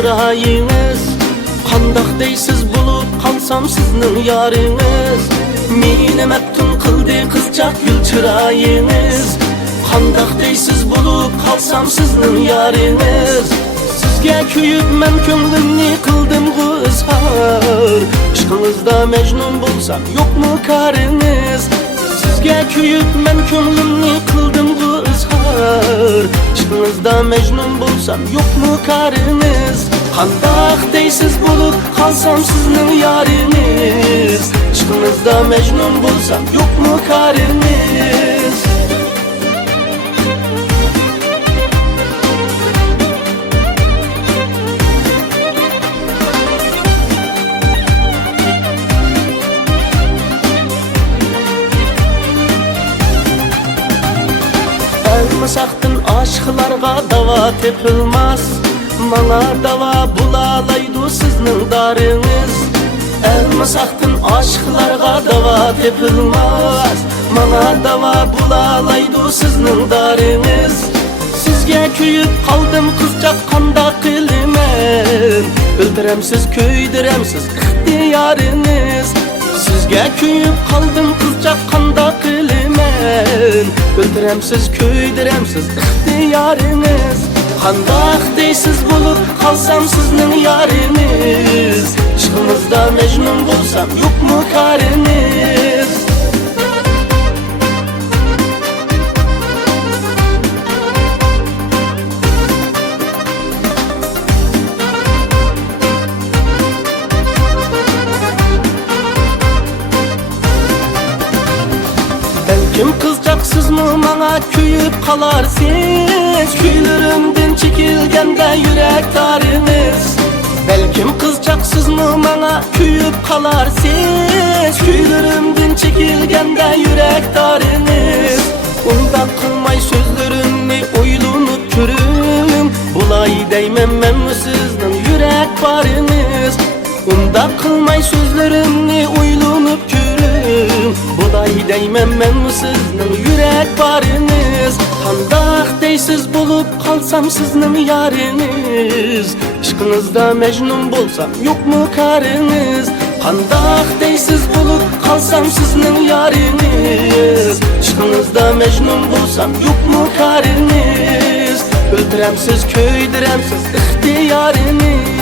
çırayınız. Qandaq deysiz bulup qalsam sizning yarınız. Meni məftun qildi qizchaq gül çırayınız. Qandaq deysiz bulup qalsam sizning yarınız. Sizga kuyib men ko'nglimni qildim izhor. Ishqingizda majnun bo'lsam yo'qmi qariniz? Sizga kuyib men ko'nglimni qildim izhor. Ishqingizda majnun bo'lsam yo'qmi qariniz? Qandaq deysiz bo'lib qalsam sizning yariniz. Ishqingizda majnun bo'lsam yo'qmi qariniz? Elmasaqdan aşıqlarga dava tepilmez. Mana dava bulalaydı sizning darınız. Elmasaqdan aşıqlarga dava tepilmez. Mana dava bulalaydı sizning darınız. Sizga kuyib qaldim qizchaq qandaq qilmen. Öldüremsiz köydiremsiz ixtiyoriniz. Sizga kuyib qaldim qizchaq qandaq qilmen. Öldüremsiz köydiremsiz ixtiyoriniz. Qandaq deysiz bulup qalsam sizning yariniz. Ishqingizda majnun bo'lsam yo'qmi qariniz? Belkim qizchaq sizmi manga kuyib qalarsiz. Kuylarimdan çekilganda yürek tariniz. Belkim qizchaq sizmi manga kuyib qalarsiz. Kuylarimdan çekilganda yürek tariniz. Unda qilmay sözlerimni o'ylanib ko'ring. Bulay deyman men sizning yürek bariniz. Unda qilmay sözlerimni o'ylanib ko'ring. Bulay deyman men sizning yürek bariniz. Qandaq deysiz bulup qalsam sizning yariniz. Ishqingizda majnun bo'lsam yo'qmi qariniz? Qandaq deysiz bulup qalsam sizning yariniz. Ishqingizda majnun bo'lsam yo'qmi qariniz? O'ldiremsiz köydiremsiz ixtiyoriniz.